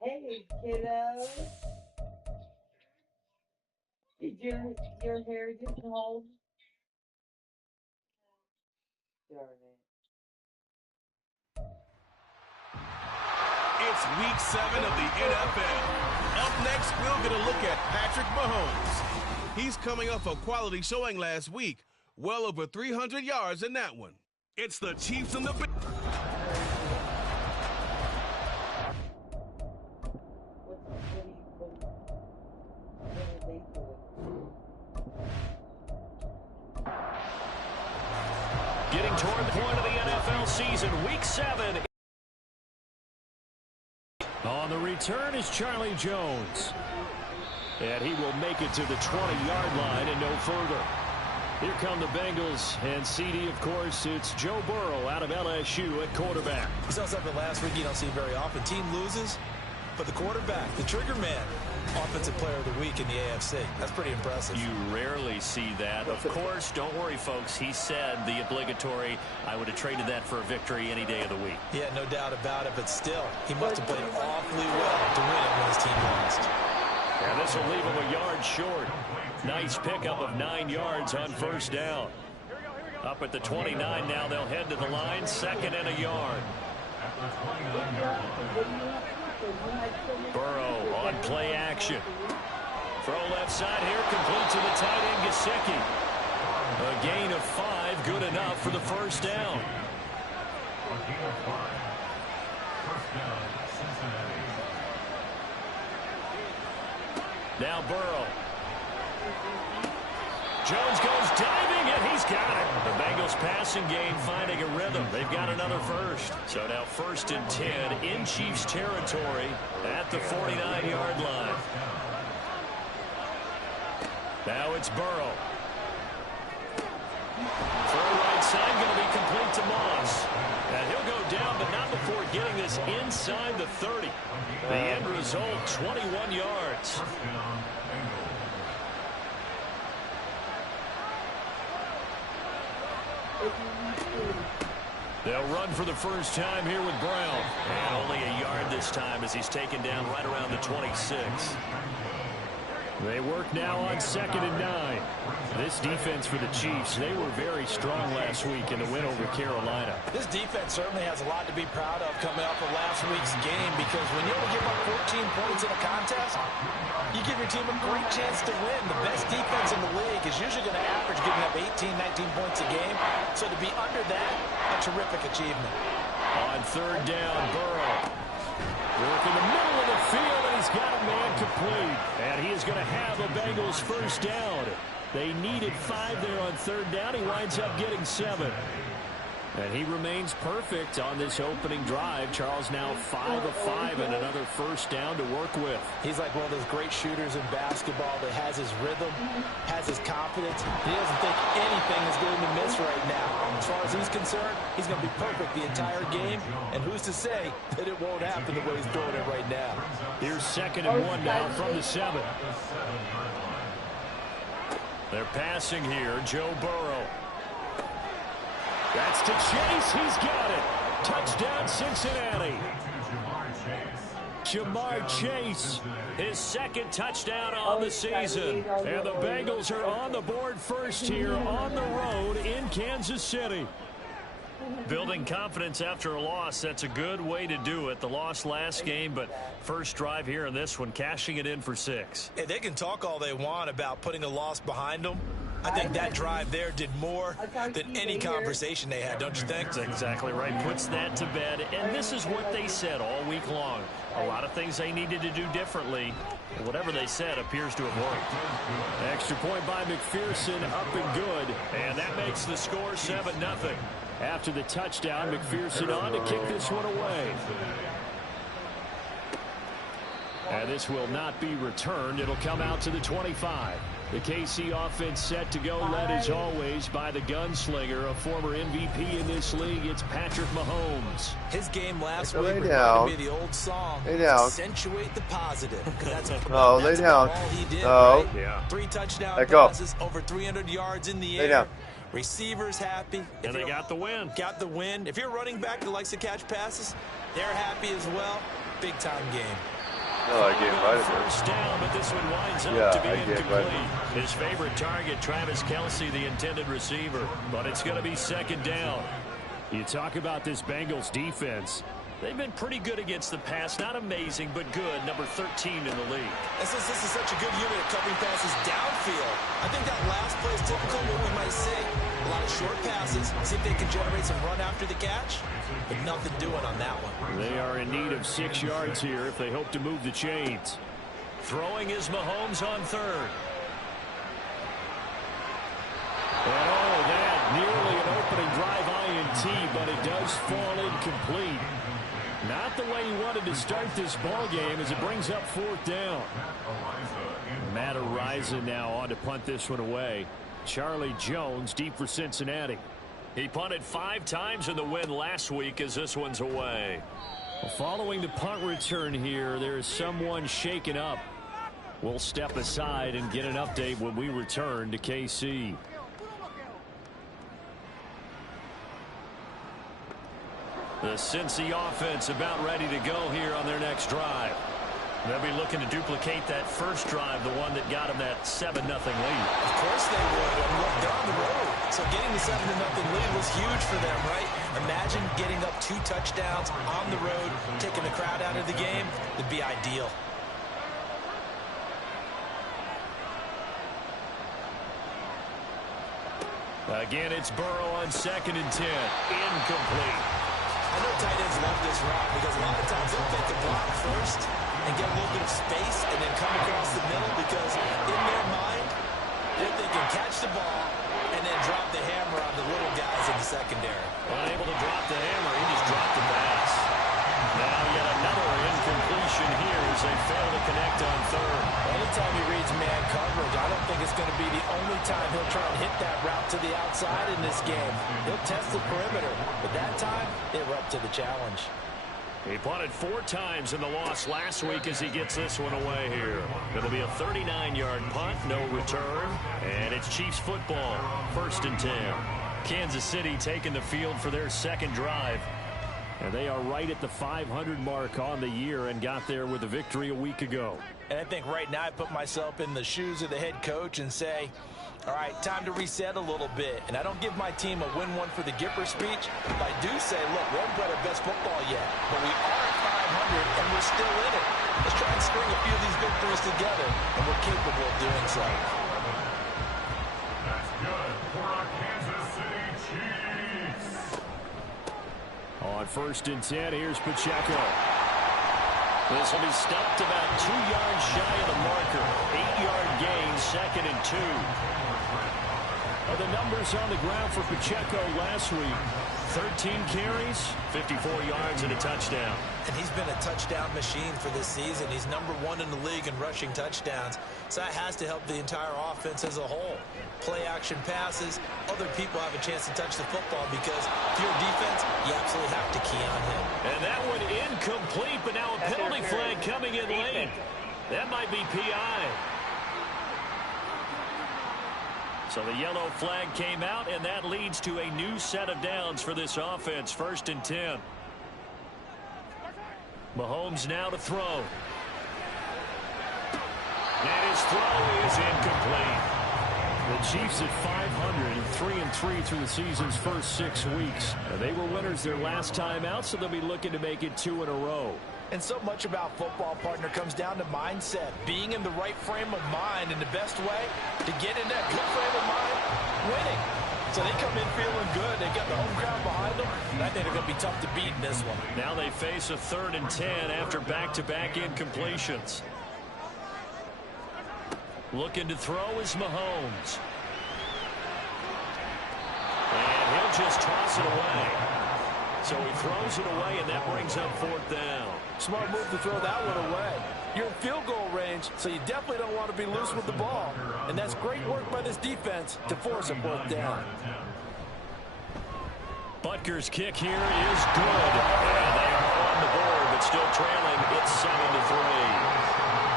Hey, kiddo. Did your hair get home? Darn it. It's week 7 of the NFL. Up next, we'll get a look at Patrick Mahomes. He's coming off a quality showing last week. Well over 300 yards in that one. It's the Chiefs and the Bears. Getting toward the point of the NFL season, week 7. On the return is Charlie Jones. And he will make it to the 20-yard line and no further. Here come the Bengals, and CD, of course, it's Joe Burrow out of LSU at quarterback. We saw something last week you don't see very often. Team loses, but the quarterback, the trigger man, offensive player of the week in the AFC. That's pretty impressive. You rarely see that. Of course, don't worry, folks. He said the obligatory, I would have traded that for a victory any day of the week. Yeah, no doubt about it, but still, he must have played awfully well to win it when his team lost. And this will leave him a yard short. Nice pickup of 9 yards on first down. Up at the 29 now, they'll head to the line, 2nd and a yard. Burrow on play action. Throw left side here, complete to the tight end, Gesicki. A gain of 5, good enough for the first down. Now Burrow. Jones goes diving, and he's got it. The Bengals passing game finding a rhythm. They've got another first. So now 1st and 10 in Chiefs territory at the 49-yard line. Now it's Burrow. Throw right side going to be complete to Moss. And he'll go down, but not before getting this inside the 30. The end result, 21 yards. They'll run for the first time here with Brown. And only a yard this time as he's taken down right around the 26. They work now on 2nd and 9. This defense for the Chiefs, they were very strong last week in the win over Carolina. This defense certainly has a lot to be proud of coming off of last week's game, because when you only give up 14 points in a contest, you give your team a great chance to win. The best defense in the league is usually going to average giving up 18, 19 points a game. So to be under that, a terrific achievement. On 3rd down, Burrow. Work in the middle of the field, and he's got a man complete. And he is going to have the Bengals first down. They needed 5 there on 3rd down. He winds up getting 7. And he remains perfect on this opening drive. Charles now 5 of 5 and another first down to work with. He's like one of those great shooters in basketball that has his rhythm, has his confidence. He doesn't think anything is going to miss right now. As far as he's concerned, he's going to be perfect the entire game. And who's to say that it won't happen the way he's throwing it right now. Here's 2nd and 1 now from the 7. They're passing here. Joe Burrow. That's to Chase. He's got it. Touchdown, Cincinnati. Ja'Marr Chase, his 2nd touchdown on the season. And the Bengals are on the board first here on the road in Kansas City. Building confidence after a loss, that's a good way to do it. The loss last game, but first drive here in this one, cashing it in for 6. Hey, they can talk all they want about putting a loss behind them. I think that drive there did more than any conversation they had, don't you think? That's exactly right. Puts that to bed. And this is what they said all week long. A lot of things they needed to do differently. Whatever they said appears to have worked. Extra point by McPherson, up and good. And that makes the score 7-0. After the touchdown, McPherson on to kick this one away. And this will not be returned. It'll come out to the 25. The KC offense set to go, led as always by the gunslinger, a former MVP in this league. It's Patrick Mahomes. His game last week reminded me of the old song, accentuate the positive. That's all he did, right? 3 touchdown passes, over 300 yards in the air. Receivers happy. And they got the win. Got the win. If you're a running back that likes to catch passes, they're happy as well. Big-time game. No, I gave invited. First down, but this one winds up to be incomplete. His favorite target, Travis Kelce, the intended receiver. But it's going to be second down. You talk about this Bengals defense. They've been pretty good against the pass. Not amazing, but good. Number 13 in the league. And since this is such a good unit at covering passes downfield, I think that last play is typical of what we might see. A lot of short passes. See if they can generate some run after the catch. But nothing doing on that one. They are in need of 6 yards here if they hope to move the chains. Throwing is Mahomes on third. And oh, that nearly an opening drive INT, but it does fall incomplete. Not the way he wanted to start this ball game as it brings up fourth down. Matt Araiza now on to punt this one away. Charlie Jones deep for Cincinnati. He punted 5 times in the win last week as this one's away. Well, following the punt return here, there is someone shaken up. We'll step aside and get an update when we return to KC. The Cincy offense about ready to go here on their next drive. They'll be looking to duplicate that first drive, the one that got them that 7-0 lead. Of course they would. I mean, look, they're on the road. So getting the 7-0 lead was huge for them, right? Imagine getting up 2 touchdowns on the road, taking the crowd out of the game. It'd be ideal. Again, it's Burrow on 2nd and 10. Incomplete. I know tight ends love this route because a lot of times they'll take the block first and get a little bit of space and then come across the middle because in their mind, they're thinking catch the ball and then drop the hammer on the little guys in the secondary. Unable to drop the hammer, he just dropped the pass. Now yet another incompletion here as they fail to connect on third. Anytime he reads man coverage, I don't think it's going to be the only time he'll try and hit that route to the outside in this game. He'll test the perimeter, but that time, they were up to the challenge. He punted 4 times in the loss last week as he gets this one away here. It'll be a 39-yard punt, no return, and it's Chiefs football, 1st and 10. Kansas City taking the field for their second drive. And they are right at the 500 mark on the year and got there with a victory a week ago. And I think right now I put myself in the shoes of the head coach and say, all right, time to reset a little bit. And I don't give my team a win one for the Gipper speech. But I do say, look, we haven't played our best football yet. But we are at 500 and we're still in it. Let's try and string a few of these victories together. And we're capable of doing so. That's good for our Kansas City Chiefs. On 1st and 10, here's Pacheco. This will be stopped about 2 yards shy of the marker. 8-yard gain, 2nd and 2. The numbers on the ground for Pacheco last week. 13 carries, 54 yards, and a touchdown. And he's been a touchdown machine for this season. He's #1 in the league in rushing touchdowns. So that has to help the entire offense as a whole. Play action passes, other people have a chance to touch the football because if you're defense, you absolutely have to key on him. And that one incomplete, but now a penalty flag coming in late. That might be PI. So the yellow flag came out, and that leads to a new set of downs for this offense. 1st and 10. Mahomes now to throw. And his throw is incomplete. The Chiefs at 500, 3-3 through the season's first 6 weeks. And they were winners their last time out, so they'll be looking to make it 2 in a row. And so much about football, partner, comes down to mindset. Being in the right frame of mind, and the best way to get in that good frame of mind, winning. So they come in feeling good. They got the home crowd behind them. And I think they're going to be tough to beat in this one. Now they face a 3rd and 10 after back-to-back incompletions. Looking to throw is Mahomes. And he'll just toss it away. So he throws it away, and that brings up 4th down. Smart move to throw that one away. You're in field goal range, so you definitely don't want to be loose with the ball. And that's great work by this defense to force a 4th down. Butker's kick here is good. And they are on the board, but still trailing. It's 7-3.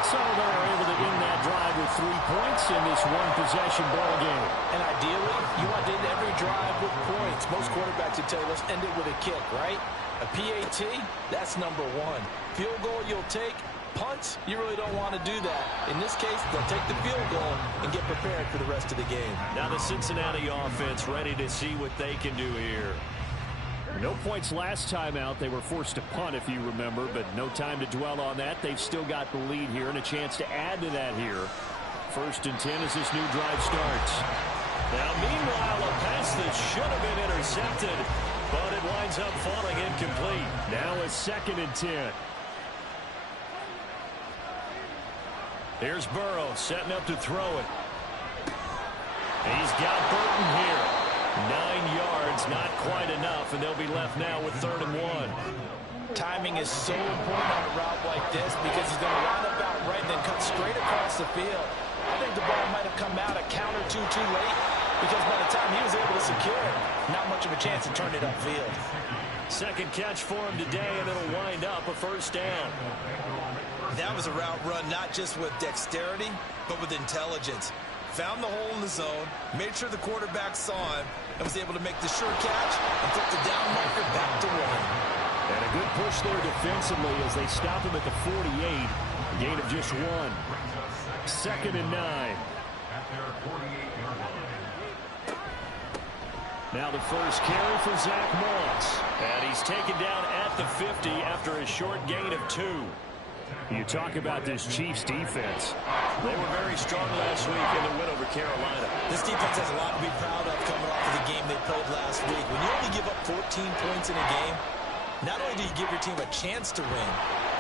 So they're able to end that drive with 3 points in this one-possession ball game. And ideally, you want to end every drive with points. Most quarterbacks would tell you, let's end it with a kick, right? A PAT, that's number one. Field goal you'll take. Punts, you really don't want to do that. In this case, they'll take the field goal and get prepared for the rest of the game. Now the Cincinnati offense ready to see what they can do here. No points last time out. They were forced to punt, if you remember, but no time to dwell on that. They've still got the lead here and a chance to add to that here. 1st and 10 as this new drive starts. Now, meanwhile, a pass that should have been intercepted, but it winds up falling incomplete. Now a 2nd and 10. Here's Burrow setting up to throw it. He's got Burton here. 9 yards, not quite enough, and they'll be left now with 3rd and 1. Timing is so important on a route like this because he's going to line up out right and then cut straight across the field. I think the ball might have come out a count or two too late because by the time he was able to secure it, not much of a chance to turn it upfield. Second catch for him today, and it'll wind up a 1st down. That was a route run not just with dexterity, but with intelligence. Found the hole in the zone, made sure the quarterback saw him, and was able to make the sure catch and flip the down marker back to one. And a good push there defensively as they stop him at the 48. A gain of just 1. 2nd and 9. Now the first carry for Zach Moss. And he's taken down at the 50 after a short gain of 2. You talk about this Chiefs defense. They were very strong last week in the win over Carolina. This defense has a lot to be proud of coming off of the game they played last week. When you only give up 14 points in a game, not only do you give your team a chance to win,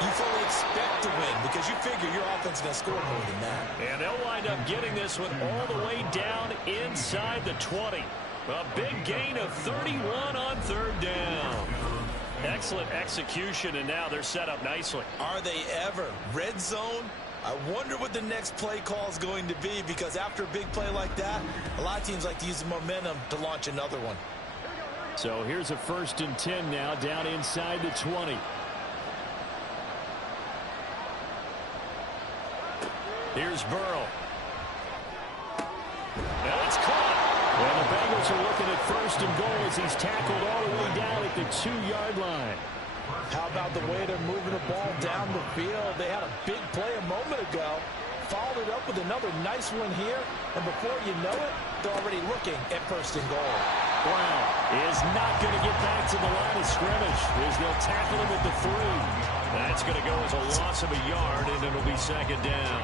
you fully expect to win because you figure your offense is going to score more than that. And they'll wind up getting this one all the way down inside the 20. A big gain of 31 on 3rd down. Excellent execution, and now they're set up nicely. Are they ever? Red zone? I wonder what the next play call is going to be because after a big play like that, a lot of teams like to use the momentum to launch another one. So here's a 1st and 10 now down inside the 20. Here's Burrow. And it's caught. And the Bengals are looking at 1st and goal as he's tackled all the way down at the 2-yard line. How about the way they're moving the ball down the field? They had a big play a moment ago, followed it up with another nice one here, and before you know it, they're already looking at 1st and goal. Brown is not going to get back to the line of scrimmage as they'll tackle him at the 3. That's going to go as a loss of a yard, and it'll be 2nd down.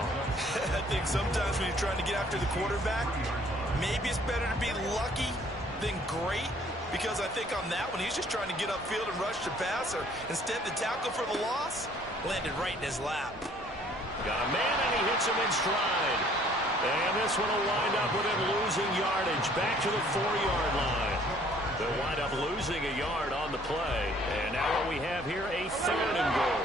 I think sometimes when you're trying to get after the quarterback, maybe it's better to be lucky than great, because I think on that one, he's just trying to get upfield and rush the passer. Instead, the tackle for the loss landed right in his lap. Got a man, and he hits him in stride. And this one will wind up with him losing yardage back to the 4-yard line. They'll wind up losing a yard on the play. And now what we have here, a 3rd and goal.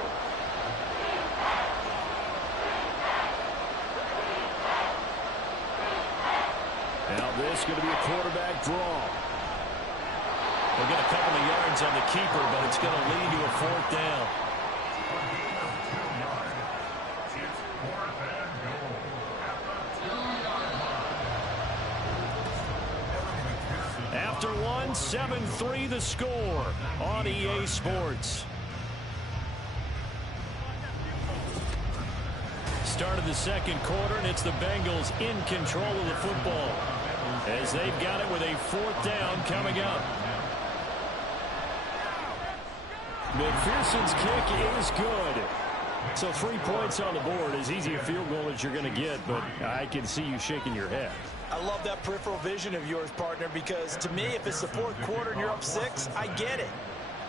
Now this is going to be a quarterback draw. They'll get a couple of yards on the keeper, but it's going to lead to a 4th down. After one, 7-3 the score on EA Sports. Start of the 2nd quarter, and it's the Bengals in control of the football as they've got it with a 4th down coming up. McPherson's kick is good. So 3 points on the board, as easy a field goal as you're going to get, but I can see you shaking your head. I love that peripheral vision of yours, partner, because to me, if it's the 4th quarter and you're up 6, I get it.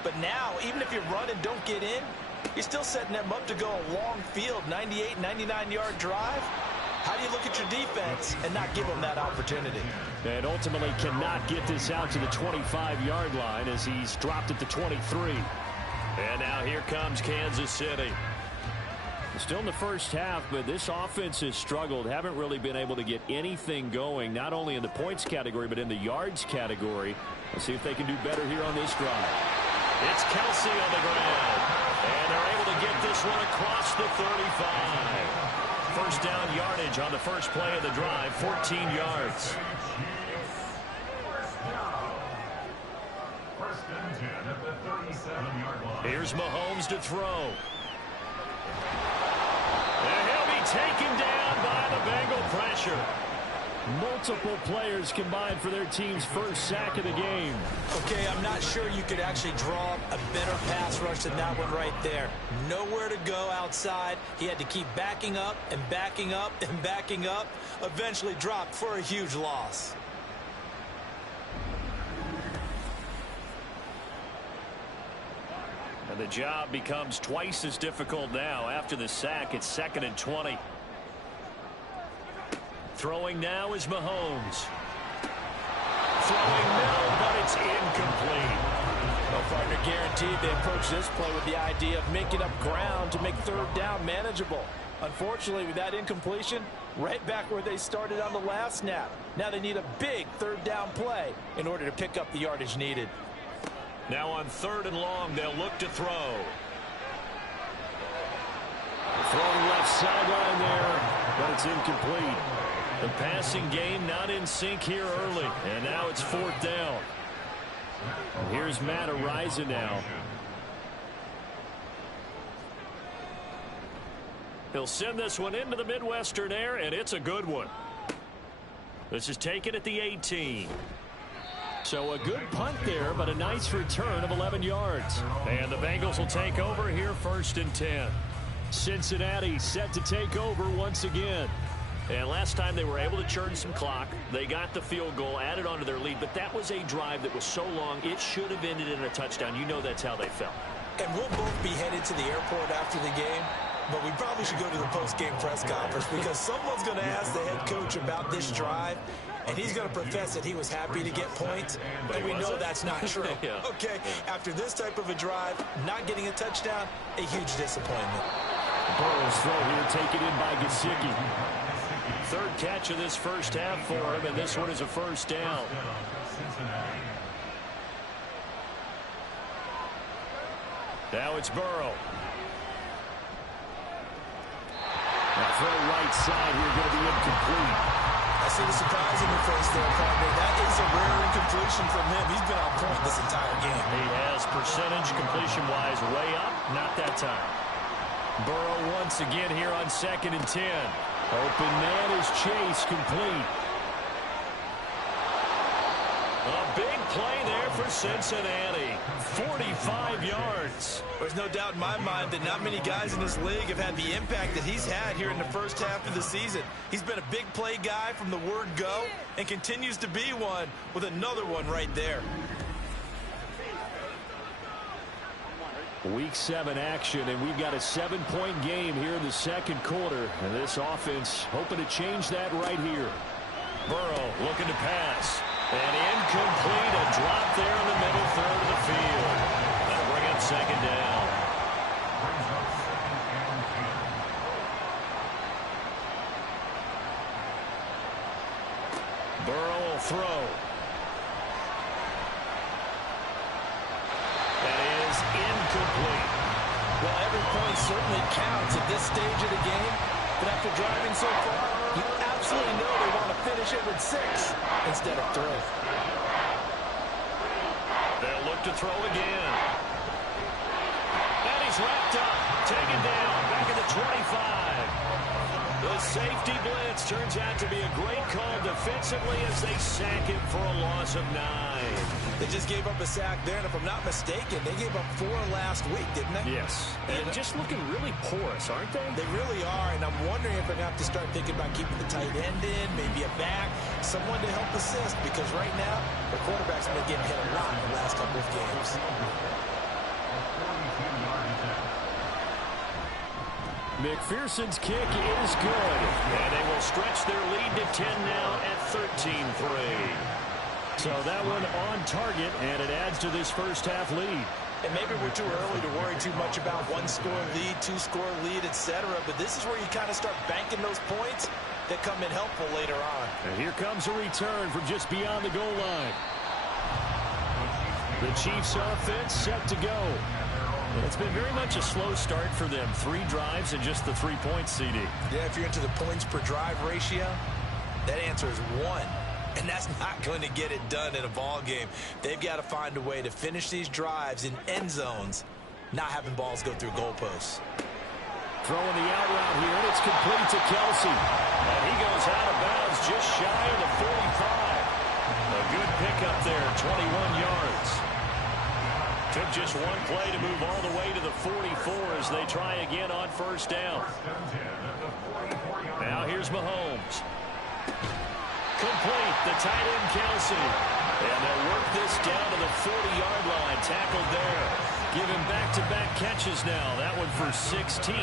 But now, even if you run and don't get in, you're still setting them up to go a long field, 98, 99-yard drive. How do you look at your defense and not give them that opportunity? And ultimately cannot get this out to the 25-yard line as he's dropped at the 23. And now here comes Kansas City. Still in the first half, but this offense has struggled. Haven't really been able to get anything going, not only in the points category, but in the yards category. Let's see if they can do better here on this drive. It's Kelsey on the ground. And they're able to get this one across the 35. first down yardage on the first play of the drive, 14 yards. First and 10 at the 37-yard line. Here's Mahomes to throw. And he'll be taken down by the Bengal pressure. Multiple players combined for their team's first sack of the game. Okay, I'm not sure you could actually draw a better pass rush than that one right there. Nowhere to go outside. He had to keep backing up and backing up and backing up. Eventually dropped for a huge loss. And the job becomes twice as difficult now. After the sack, it's 2nd and 20. Throwing now is Mahomes. Throwing middle, but it's incomplete. Well, partner, guaranteed they approach this play with the idea of making up ground to make third down manageable. Unfortunately, with that incompletion, right back where they started on the last snap. Now they need a big third down play in order to pick up the yardage needed. Now on 3rd and long, they'll look to throw. Throwing left sideline there, but it's incomplete. The passing game not in sync here early, and now it's 4th down. And here's Matt Araiza now. He'll send this one into the Midwestern air, and it's a good one. This is taken at the 18. So a good punt there, but a nice return of 11 yards. And the Bengals will take over here, 1st and 10. Cincinnati set to take over once again. And last time they were able to churn some clock. They got the field goal, added onto their lead, but that was a drive that was so long it should have ended in a touchdown. You know that's how they felt. And we'll both be headed to the airport after the game, but we probably should go to the post-game press conference because someone's going to ask the head coach about this drive, and he's going to profess that he was happy to get points, and we know that's not true. Yeah. Okay, after this type of a drive, not getting a touchdown, a huge disappointment. Burrow's throw here taken in by Gesicki. 3rd catch of this first half for him, and this one is a first down. Now it's Burrow. Now throw right side here, going to be incomplete. I see the surprise in your face there, partner. That is a rare incompletion from him. He's been on point this entire game. He has percentage completion-wise way up, not that time. Burrow once again here on 2nd and 10. Open man is Chase, complete. A big play there for Cincinnati. 45 yards. There's no doubt in my mind that not many guys in this league have had the impact that he's had here in the first half of the season. He's been a big play guy from the word go and continues to be one with another one right there. Week 7 action, and we've got a 7-point game here in the 2nd quarter. And this offense hoping to change that right here. Burrow looking to pass. And incomplete, a drop there in the middle 3rd of the field. That'll bring up 2nd down. Burrow will throw. That is incomplete. Well, every point certainly counts at this stage of the game. But after driving so far, you absolutely know they want to finish it with 6 instead of 3. They'll look to throw again. And he's wrapped up. Taken down. Back at the 25. The safety blitz turns out to be a great call defensively as they sack him for a loss of 9. They just gave up a sack there, and if I'm not mistaken, they gave up 4 last week, didn't they? Yes. And just looking really porous, aren't they? They really are, and I'm wondering if they're going to have to start thinking about keeping the tight end in, maybe a back, someone to help assist, because right now, the quarterback's been getting hit a lot in the last couple of games. McPherson's kick is good. And they will stretch their lead to 10 now at 13-3. So that one on target, and it adds to this first half lead. And maybe we're too early to worry too much about 1-score lead, 2-score lead, etc. But this is where you kind of start banking those points that come in helpful later on. And here comes a return from just beyond the goal line. The Chiefs offense set to go. It's been very much a slow start for them. 3 drives and just the 3 points, CD. Yeah, if you're into the points per drive ratio, that answer is 1. And that's not going to get it done in a ball game. They've got to find a way to finish these drives in end zones, not having balls go through goalposts. Throwing the out route here, and it's complete to Kelce. And he goes out of bounds just shy of the 45. A good pickup there, 21 yards. Took just one play to move all the way to the 44 as they try again on first down. Now here's Mahomes. Complete, the tight end Kelce. And they'll work this down to the 40-yard line, tackled there. Give him back-to-back catches now. That one for 16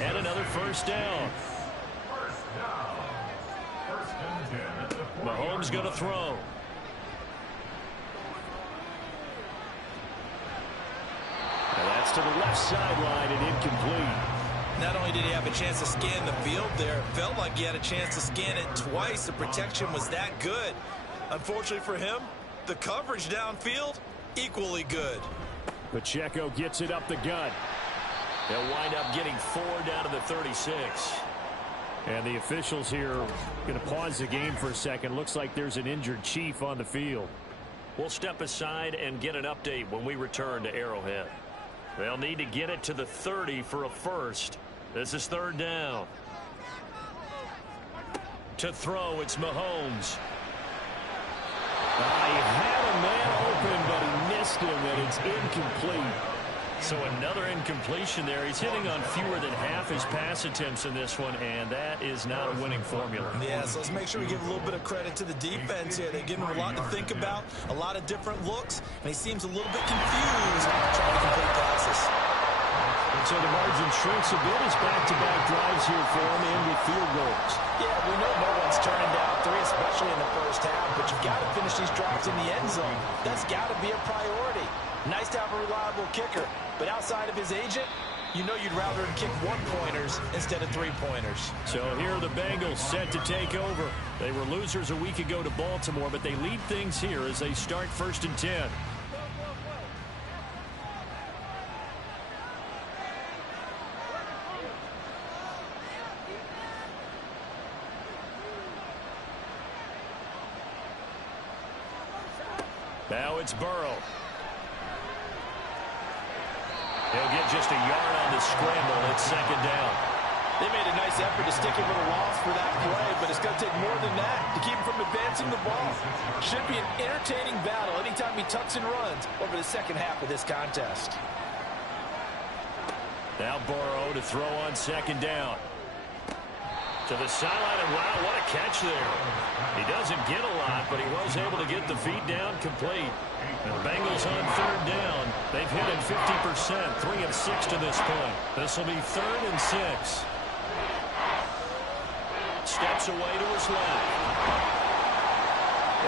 and another first down. Mahomes going to throw. And that's to the left sideline and incomplete. Not only did he have a chance to scan the field there, it felt like he had a chance to scan it twice. The protection was that good. Unfortunately for him, the coverage downfield, equally good. Pacheco gets it up the gut. They'll wind up getting 4 down to the 36. And the officials here are going to pause the game for a second. Looks like there's an injured Chief on the field. We'll step aside and get an update when we return to Arrowhead. They'll need to get it to the 30 for a first. This is 3rd down. To throw, it's Mahomes. He had a man open, but he missed him, and it's incomplete. So another incompletion there. He's hitting on fewer than half his pass attempts in this one, and that is not a winning formula. Yeah, so let's make sure we give a little bit of credit to the defense here. They're giving him a lot to think about, a lot of different looks, and he seems a little bit confused trying to complete passes. And so the margin shrinks a bit as back-to-back drives here for him and with field goals. Yeah, we know no one's turning down 3, especially in the first half, but you've got to finish these drives in the end zone. That's got to be a priority. Nice to have a reliable kicker, but outside of his agent, you know you'd rather him kick 1-pointers instead of 3-pointers. So here are the Bengals set to take over. They were losers a week ago to Baltimore, but they lead things here as they start 1st and 10. Now it's Burrow. He'll get just a yard on the scramble. It's 2nd down. They made a nice effort to stick him with a loss for that play, but it's going to take more than that to keep him from advancing the ball. Should be an entertaining battle anytime he tucks and runs over the second half of this contest. Now Burrow to throw on 2nd down. To the sideline, and wow, what a catch there. He doesn't get a lot, but he was able to get the feet down complete. And the Bengals on 3rd down. They've hit it 50%, 3 of 6 to this point. This will be 3rd and 6. Steps away to his left.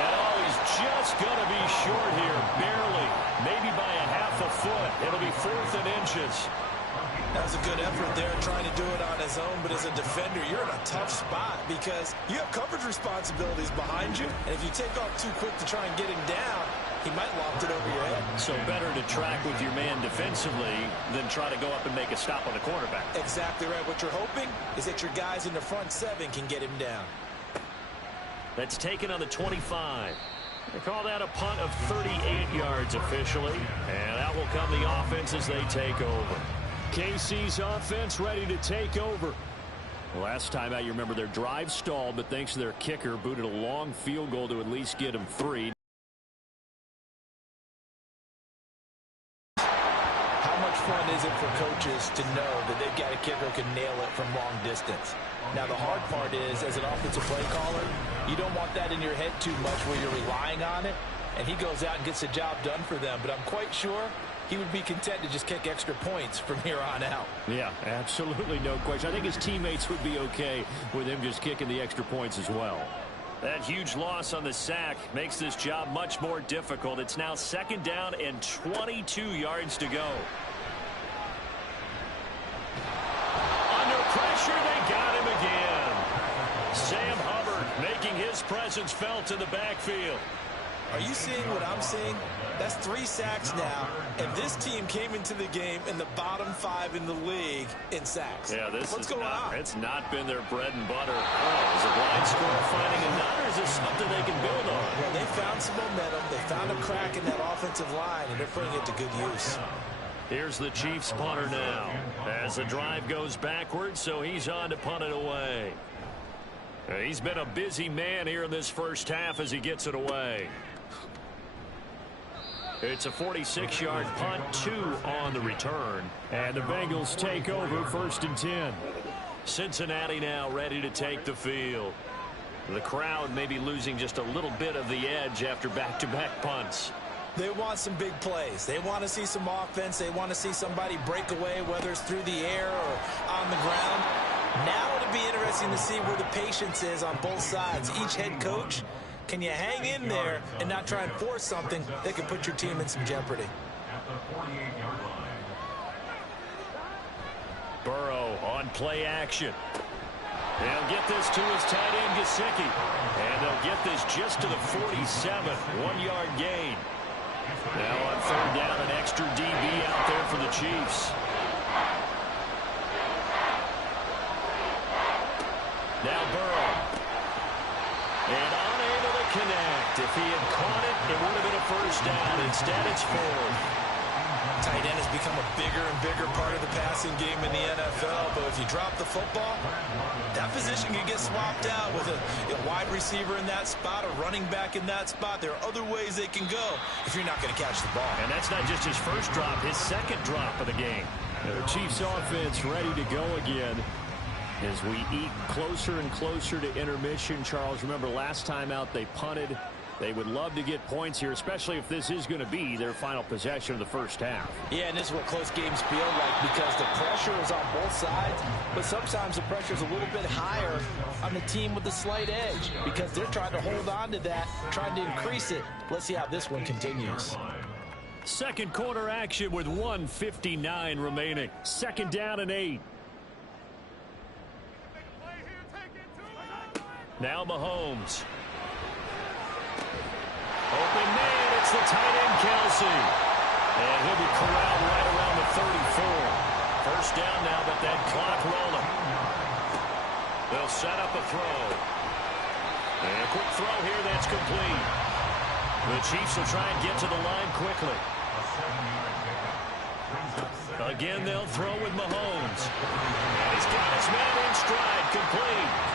And he's just going to be short here, barely. Maybe by a half a foot. It'll be 4th and inches. That was a good effort there, trying to do it on his own, but as a defender, you're in a tough spot because you have coverage responsibilities behind you, and if you take off too quick to try and get him down, he might loft it over your head. So better to track with your man defensively than try to go up and make a stop on the quarterback. Exactly right. What you're hoping is that your guys in the front 7 can get him down. That's taken on the 25. They call that a punt of 38 yards officially, and that will come the offense as they take over. KC's offense ready to take over. Last time out, you remember their drive stalled, but thanks to their kicker, booted a long field goal to at least get them 3. How much fun is it for coaches to know that they've got a kicker who can nail it from long distance? Now, the hard part is, as an offensive play caller, you don't want that in your head too much where you're relying on it, and he goes out and gets the job done for them. But I'm quite sure he would be content to just kick extra points from here on out. Yeah, absolutely no question. I think his teammates would be okay with him just kicking the extra points as well. That huge loss on the sack makes this job much more difficult. It's now 2nd down and 22 yards to go. Under pressure, they got him again. Sam Hubbard making his presence felt in the backfield. Are you seeing what I'm seeing? That's 3 sacks now, and this team came into the game in the bottom 5 in the league in sacks. Yeah, What's going on? It's not been their bread and butter. Is a blind squirrel finding a nut, or is this something they can build on? Well, they found some momentum. They found a crack in that offensive line, and they're putting it to good use. Here's the Chiefs punter now as the drive goes backwards, so he's on to punt it away. He's been a busy man here in this first half as he gets it away. It's a 46-yard punt, 2 on the return. And the Bengals take over 1st and 10. Cincinnati now ready to take the field. The crowd may be losing just a little bit of the edge after back-to-back punts. They want some big plays. They want to see some offense. They want to see somebody break away, whether it's through the air or on the ground. Now it'll be interesting to see where the patience is on both sides. Each head coach, can you hang in there and not try and force something that could put your team in some jeopardy? At the 48-yard line. Burrow on play action. They'll get this to his tight end, Gesicki. And they'll get this just to the 47, 1-yard gain. Now on 3rd down, an extra DB out there for the Chiefs. Now Burrow. And unable to connect. If he had caught it, it would have been a 1st down. Instead, it's 4th. Tight end has become a bigger and bigger part of the passing game in the NFL, but if you drop the football, that position can get swapped out with a wide receiver in that spot, a running back in that spot. There are other ways they can go if you're not going to catch the ball. And that's not just his first drop, his 2nd drop of the game. The Chiefs offense ready to go again as we eat closer and closer to intermission. Charles, remember last time out they punted. They would love to get points here, especially if this is going to be their final possession of the first half. Yeah, and this is what close games feel like because the pressure is on both sides, but sometimes the pressure is a little bit higher on the team with the slight edge because they're trying to hold on to that, trying to increase it. Let's see how this one continues. 2nd quarter action with 1:59 remaining. 2nd down and 8. Now Mahomes. Open man, it's the tight end, Kelsey. And he'll be corralled right around the 34. 1st down now, but that clock rolling. They'll set up a throw. And a quick throw here, that's complete. The Chiefs will try and get to the line quickly. Again, they'll throw with Mahomes. And he's got his man in stride, complete.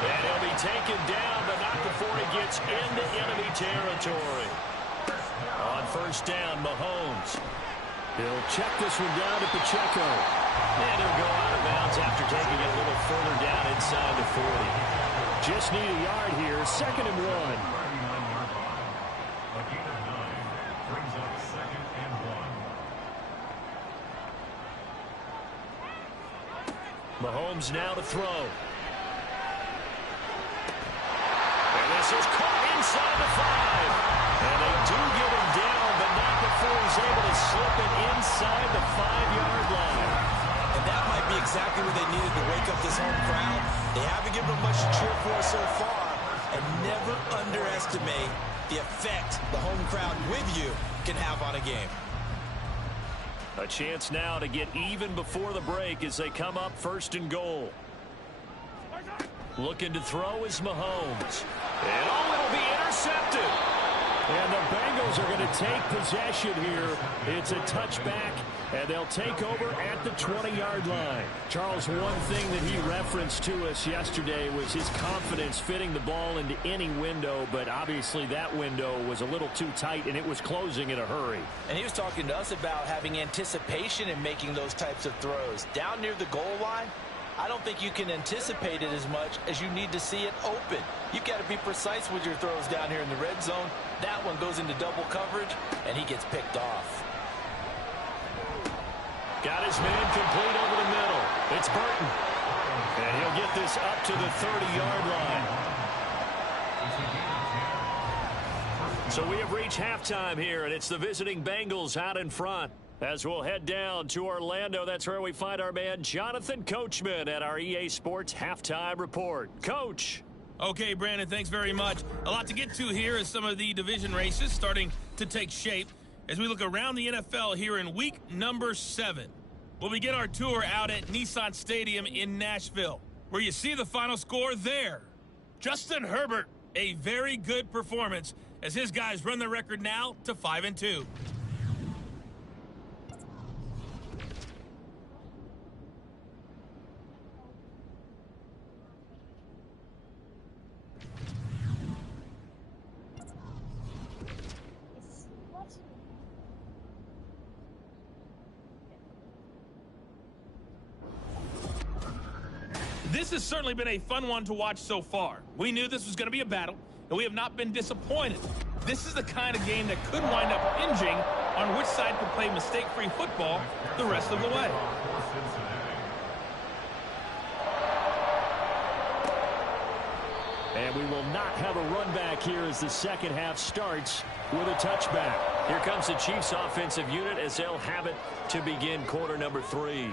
And he'll be taken down, but not before he gets into enemy territory. On 1st down, Mahomes. He'll check this one down to Pacheco. And he'll go out of bounds after taking it a little further down inside the 40. Just need a yard here, 2nd and 1. A gain of 9 brings up 2nd and 1. Mahomes now to throw. This is caught inside the 5. And they do get him down, but not before he's able to slip it inside the 5-yard line. And that might be exactly what they needed to wake up this home crowd. They haven't given them much to cheer for so far. And never underestimate the effect the home crowd with you can have on a game. A chance now to get even before the break as they come up 1st and goal. Looking to throw is Mahomes. And it'll be intercepted. And the Bengals are going to take possession here. It's a touchback, and they'll take over at the 20-yard line. Charles, one thing that he referenced to us yesterday was his confidence fitting the ball into any window, but obviously that window was a little too tight, and it was closing in a hurry. And he was talking to us about having anticipation in making those types of throws. Down near the goal line, I don't think you can anticipate it as much as you need to see it open. You've got to be precise with your throws down here in the red zone. That one goes into double coverage, and he gets picked off. Got his man complete over the middle. It's Burton. And he'll get this up to the 30-yard line. So we have reached halftime here, and it's the visiting Bengals out in front. As we'll head down to Orlando, that's where we find our man Jonathan Coachman at our EA Sports Halftime Report. Coach. Okay, Brandon, thanks very much. A lot to get to here as some of the division races starting to take shape as we look around the NFL here in week number 7. We'll begin our tour out at Nissan Stadium in Nashville, where you see the final score there. Justin Herbert, a very good performance as his guys run the record now to 5-2. This has certainly been a fun one to watch so far. We knew this was going to be a battle, and we have not been disappointed. This is the kind of game that could wind up hinging on which side could play mistake-free football the rest of the way. And we will not have a run back here as the second half starts with a touchback. Here comes the Chiefs offensive unit as they'll have it to begin quarter number 3.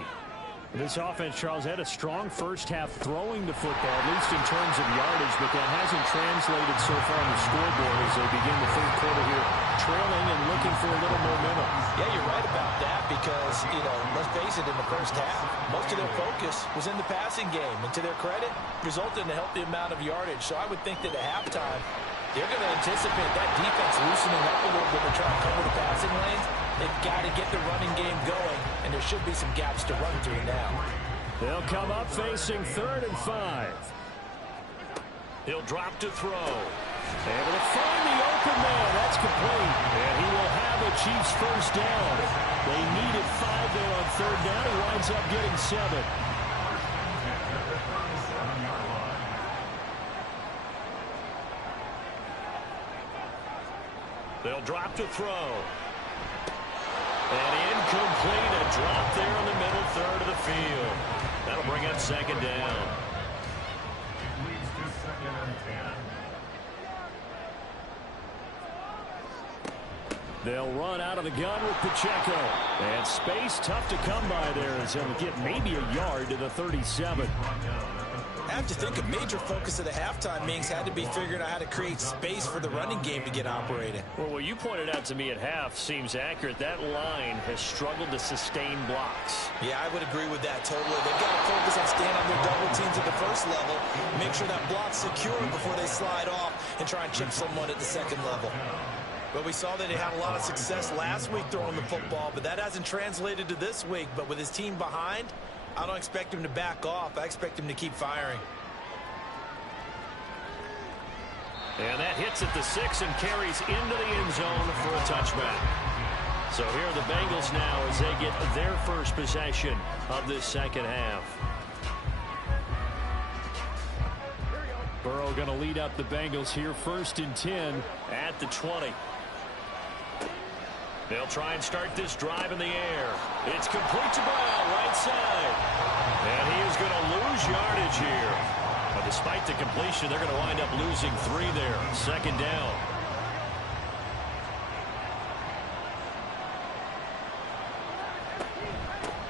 This offense, Charles, had a strong first half throwing the football, at least in terms of yardage, but that hasn't translated so far on the scoreboard as they begin the third quarter here, trailing and looking for a little momentum. Yeah, you're right about that because, let's face it, in the first half, most of their focus was in the passing game. And to their credit, resulted in a healthy amount of yardage. So I would think that at halftime, they're going to anticipate that defense loosening up a little bit to try to cover the passing lanes. They've got to get the running game going, and there should be some gaps to run through now. They'll come up facing 3rd and 5. He'll drop to throw. Able to find the open man. That's complete. And he will have a Chiefs first down. They needed 5 there on 3rd down. He winds up getting 7. They'll drop to throw. And incomplete, a drop there in the middle third of the field. That'll bring up 2nd down. It leads to 2nd and 10. They'll run out of the gun with Pacheco. And space tough to come by there as he'll get maybe a yard to the 37. I have to think a major focus of the halftime meetings had to be figuring out how to create space for the running game to get operating. Well, what you pointed out to me at half seems accurate. That line has struggled to sustain blocks. Yeah, I would agree with that totally. They've got to focus on staying on their double teams at the first level, make sure that block's secure before they slide off and try and chip someone at the 2nd level. But we saw that they had a lot of success last week throwing the football, but that hasn't translated to this week. But with his team behind, I don't expect him to back off. I expect him to keep firing. And that hits at the 6 and carries into the end zone for a touchback. So here are the Bengals now as they get their first possession of this second half. Burrow going to lead up the Bengals here, 1st and 10 at the 20. They'll try and start this drive in the air. It's complete to Brown, right side. And he is going to lose yardage here. But despite the completion, they're going to wind up losing 3 there. 2nd down.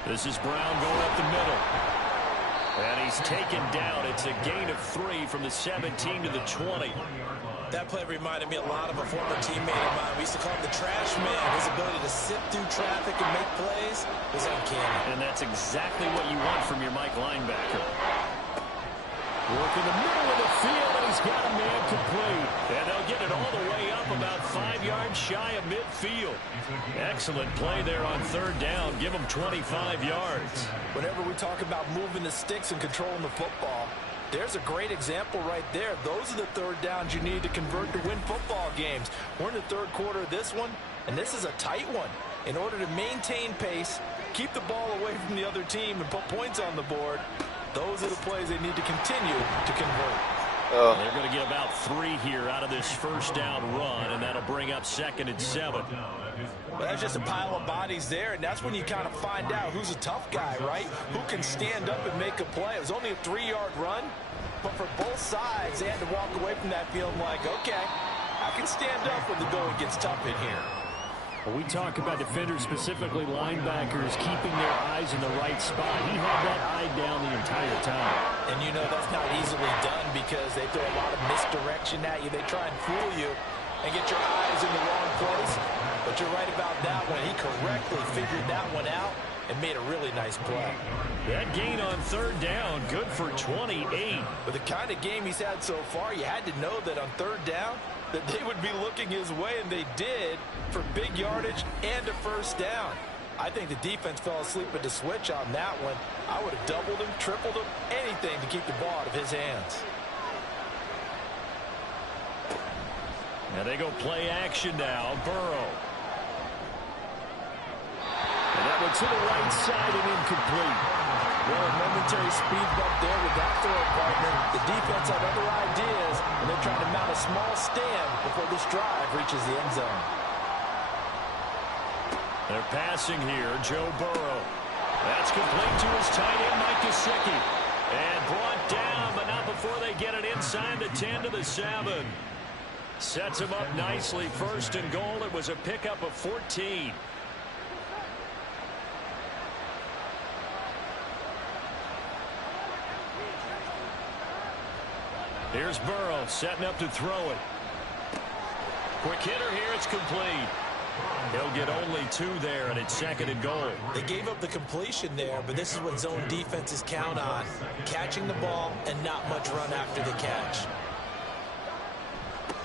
This is Brown going up the middle. And he's taken down. It's a gain of 3 from the 17 to the 20. That play reminded me a lot of a former teammate of mine. We used to call him the trash man. His ability to sift through traffic and make plays was uncanny. And that's exactly what you want from your Mike linebacker. Working the middle of the field, and he's got a man complete. And they'll get it all the way up about 5 yards shy of midfield. Excellent play there on 3rd down. Give them 25 yards. Whenever we talk about moving the sticks and controlling the football, there's a great example right there. Those are the 3rd downs you need to convert to win football games. We're in the 3rd quarter of this one, and this is a tight one. In order to maintain pace, keep the ball away from the other team, and put points on the board, those are the plays they need to continue to convert. They're going to get about 3 here out of this 1st down run, and that'll bring up 2nd and 7. Well, that's just a pile of bodies there, and that's when you kind of find out who's a tough guy, right? Who can stand up and make a play. It was only a 3-yard run, but for both sides, they had to walk away from that feeling like, okay, I can stand up when the going gets tough in here. When we talk about defenders, specifically linebackers, keeping their eyes in the right spot, he had that eye down the entire time. And you know that's not easily done because they throw a lot of misdirection at you. They try and fool you and get your eyes in the wrong place. But you're right about that one. He correctly figured that one out and made a really nice play. That gain on third down, good for 28. With the kind of game he's had so far, you had to know that on third down that they would be looking his way, and they did, for big yardage and a first down. I think the defense fell asleep at the switch on that one. I would have doubled him, tripled him, anything to keep the ball out of his hands. Now they go play action now. Burrow. And that one to the right side and incomplete. Well, a momentary speed bump there with that throw partner. The defense had other ideas, and they're trying to mount a small stand before this drive reaches the end zone. They're passing here. Joe Burrow. That's complete to his tight end, Mike Gesicki. And brought down, but not before they get it inside the 10 to the 7. Sets him up nicely. First and goal. It was a pickup of 14. Here's Burrow setting up to throw it. Quick hitter here. It's complete. He'll get only 2 there, and it's second and goal. They gave up the completion there, but this is what zone defenses count on. Catching the ball and not much run after the catch.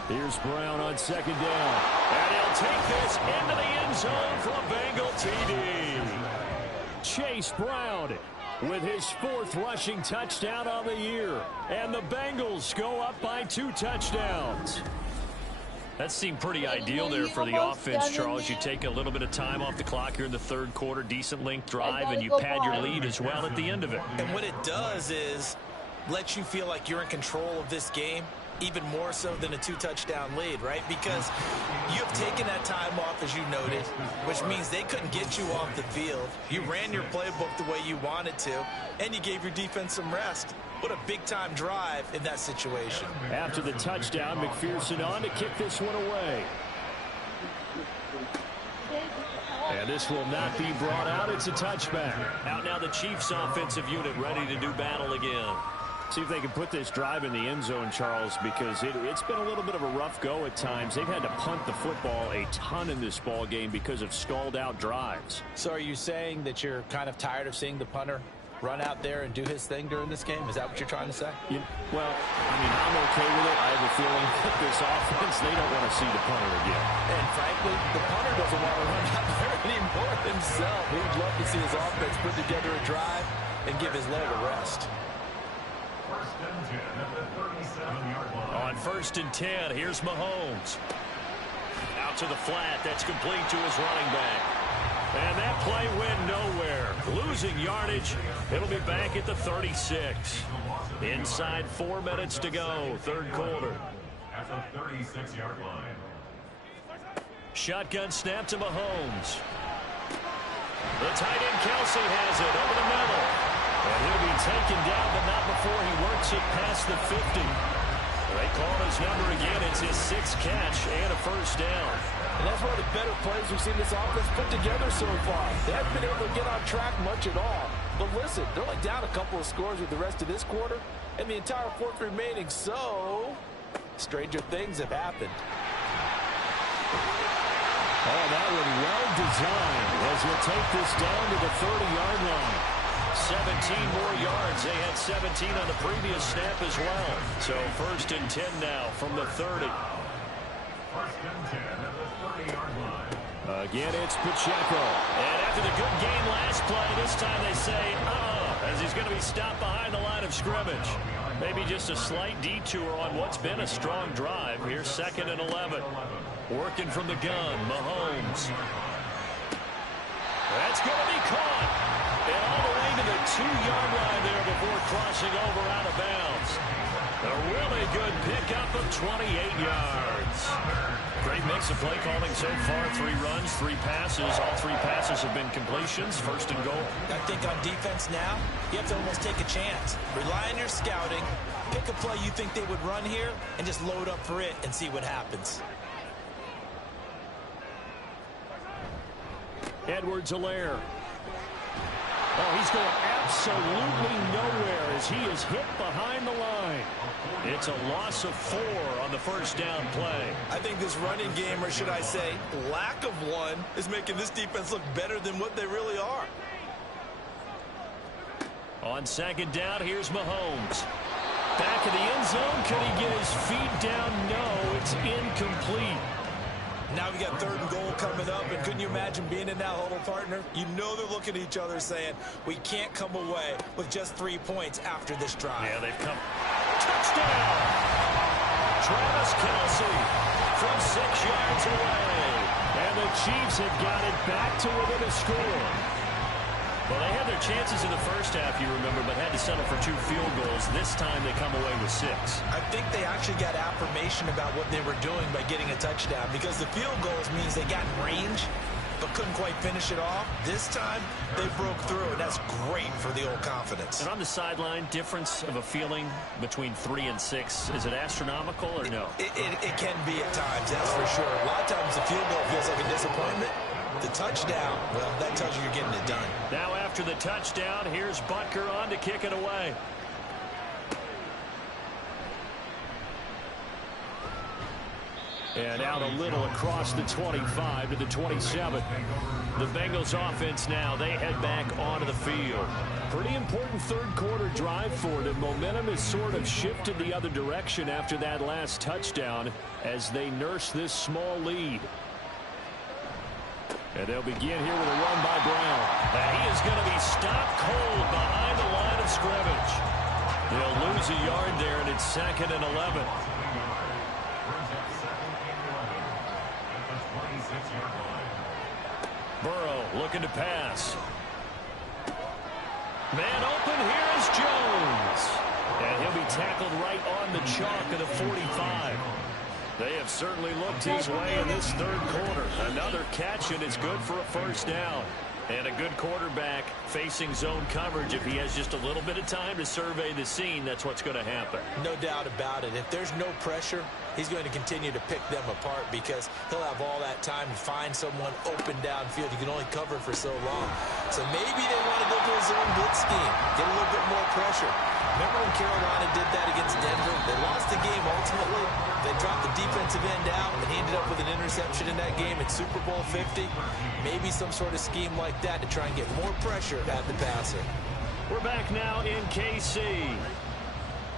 Here's Brown on second down. And he'll take this into the end zone for a Bengal TD. Chase Brown with his 4th rushing touchdown on the year. And the Bengals go up by 2 touchdowns. That seemed pretty ideal there for the offense, Charles. You take a little bit of time off the clock here in the third quarter, decent length drive, and you pad your lead as well at the end of it. And what it does is let you feel like you're in control of this game, even more so than a 2-touchdown lead, right? Because you have taken that time off, as you noted, which means they couldn't get you off the field. You ran your playbook the way you wanted to, and you gave your defense some rest. What a big-time drive in that situation. After the touchdown, McPherson on to kick this one away. And this will not be brought out. It's a touchback. Out now the Chiefs offensive unit ready to do battle again. See if they can put this drive in the end zone, Charles, because it's been a little bit of a rough go at times. They've had to punt the football a ton in this ball game because of stalled-out drives. So are you saying that you're kind of tired of seeing the punter run out there and do his thing during this game? Is that what you're trying to say? Well, I mean, I'm okay with it. I have a feeling that this offense, they don't want to see the punter again. And frankly, the punter doesn't want to run out there anymore himself. He'd love to see his offense put together a drive and give his leg a rest. First and 10 at the 37-yard line. On first and 10, here's Mahomes. Out to the flat. That's complete to his running back. And that play went nowhere. Losing yardage. It'll be back at the 36. Inside 4 minutes to go. Third quarter. At the 36-yard line. Shotgun snap to Mahomes. The tight end Kelsey has it over the middle. And he'll be taken down, but not before he works it past the 50. They call his number again. It's his 6th catch and a first down. And that's one of the better plays we've seen this offense put together so far. They haven't been able to get on track much at all. But listen, they're only down a couple of scores with the rest of this quarter and the entire 4th remaining. So, stranger things have happened. Oh, that one well designed as he'll take this down to the 30-yard line. 17 more yards. They had 17 on the previous snap as well. So first and 10 now from the 30. First and 10 at the 30-yard line. Again, it's Pacheco. And after the good game last play, this time they say, as he's going to be stopped behind the line of scrimmage. Maybe just a slight detour on what's been a strong drive. Here's 2nd and 11. Working from the gun, Mahomes. That's going to be caught. And all the way to the 2-yard line there before crossing over out of bounds. A really good pickup of 28 yards. Great mix of play calling so far. 3 runs, 3 passes. All 3 passes have been completions. First and goal. I think on defense now, you have to almost take a chance. Rely on your scouting. Pick a play you think they would run here and just load up for it and see what happens. Edwards-Helaire. Oh, he's going absolutely nowhere as he is hit behind the line. It's a loss of 4 on the first down play. I think this running game, or should I say lack of one, is making this defense look better than what they really are. On second down, here's Mahomes. Back of the end zone. Can he get his feet down? No, it's incomplete. Now we got 3rd and goal coming up, and couldn't you imagine being in that huddle, partner? You know they're looking at each other saying, we can't come away with just 3 points after this drive. Yeah, they've come. Touchdown! Travis Kelce from 6 yards away. And the Chiefs have got it back to within a score. Well, they had their chances in the first half, you remember, but had to settle for 2 field goals. This time they come away with 6. I think they actually got affirmation about what they were doing by getting a touchdown, because the field goals means they got in range but couldn't quite finish it off. This time they broke through, and that's great for the old confidence. And on the sideline, difference of a feeling between 3 and 6, is it astronomical or no? It can be at times, that's for sure. A lot of times the field goal feels like a disappointment. The touchdown, well, that tells you you're getting it done. Now after the touchdown, here's Butker on to kick it away. And out a little across the 25 to the 27. The Bengals offense now, they head back onto the field. Pretty important 3rd quarter drive for them. Momentum has sort of shifted the other direction after that last touchdown as they nurse this small lead. And they'll begin here with a run by Brown. And he is going to be stopped cold behind the line of scrimmage. They'll lose a yard there, and it's 2nd and 11. Burrow looking to pass. Man open, here is Jones. And he'll be tackled right on the chalk of the 45. They have certainly looked his way in this 3rd quarter. Another catch, and it's good for a first down. And a good quarterback facing zone coverage. If he has just a little bit of time to survey the scene, that's what's going to happen. No doubt about it. If there's no pressure, he's going to continue to pick them apart because he'll have all that time to find someone open downfield. You can only cover for so long. So maybe they want to go to a zone blitz scheme, get a little bit more pressure. Remember when Carolina did that against Denver? They lost the game ultimately. They dropped the defensive end out, and he ended up with an interception in that game in Super Bowl 50. Maybe some sort of scheme like that to try and get more pressure at the passer. We're back now in KC.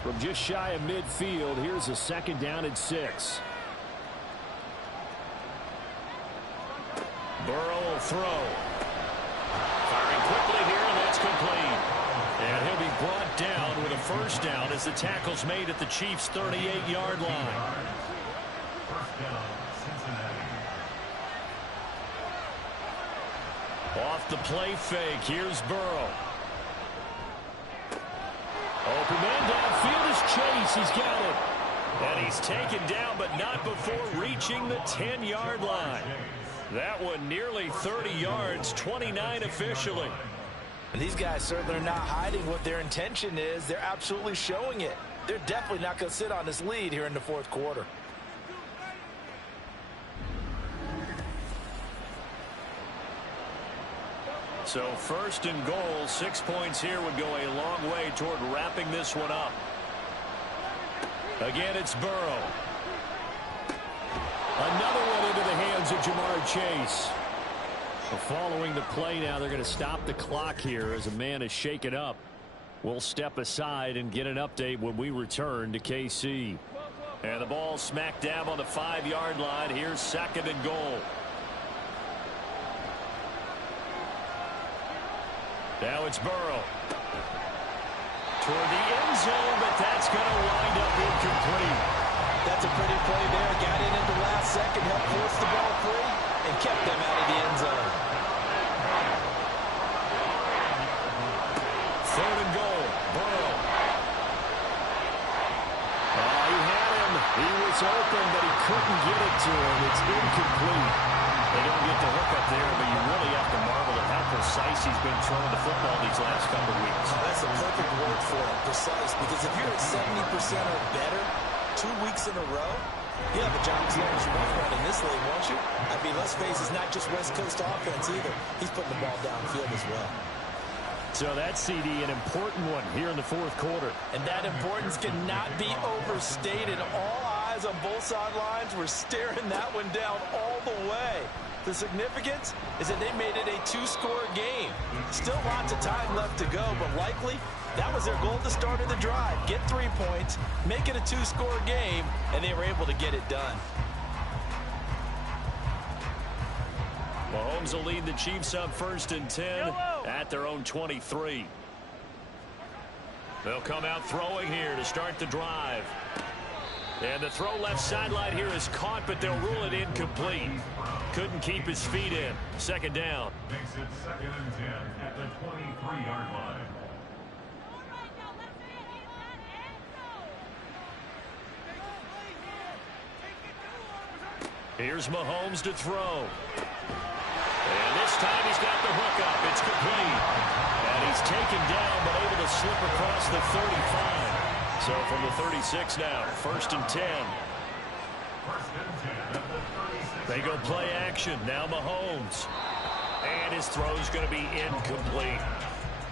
From just shy of midfield, here's a 2nd down and 6. Burrow will throw. Firing quickly here, and that's complete. And he'll be brought down with a first down as the tackle's made at the Chiefs' 38-yard line. First down, Cincinnati. Off the play fake, here's Burrow. Open man downfield is Chase. He's got it. And he's taken down, but not before reaching the 10-yard line. That one nearly 30 yards, 29 officially. And these guys certainly are not hiding what their intention is. They're absolutely showing it. They're definitely not going to sit on this lead here in the 4th quarter. So 1st and goal, 6 points here would go a long way toward wrapping this one up. Again, it's Burrow. Another one into the hands of Jamar Chase. So following the play now, they're going to stop the clock here as a man is shaken up. We'll step aside and get an update when we return to KC. And the ball smack dab on the 5-yard line. Here's 2nd and goal. Now it's Burrow. Toward the end zone, but that's going to wind up incomplete. That's a pretty play there. Got in at the last second, helped force the ball free, and kept them out of the end zone. 3rd and goal. Burrow. Oh, he had him. He was open, but he couldn't get it to him. It's incomplete. They don't get the hook up there, but you really have to marvel at how precise he's been throwing the football these last couple of weeks. That's a perfect word for it, precise, because if you're at 70% or better 2 weeks in a row, you have a job as long as you want to run in this this league, won't you? I mean, let's face it, it's not just West Coast offense either. He's putting the ball downfield as well. So that CD, an important one here in the fourth quarter. And that importance cannot be overstated. All eyes on both sidelines were staring that one down all the way. The significance is that they made it a two-score game. Still lots of time left to go, but likely that was their goal at the start of the drive. Get 3 points, make it a two-score game, and they were able to get it done. Mahomes will lead the Chiefs up 1st and 10 at their own 23. They'll come out throwing here to start the drive. And the throw left sideline here is caught, but they'll rule it incomplete. Couldn't keep his feet in. 2nd down. Makes it 2nd and 10 at the 23-yard line. Here's Mahomes to throw. And this time he's got the hook up. It's complete. And he's taken down but able to slip across the 35. So from the 36 now, 1st and 10. They go play action. Now Mahomes. And his throw's going to be incomplete.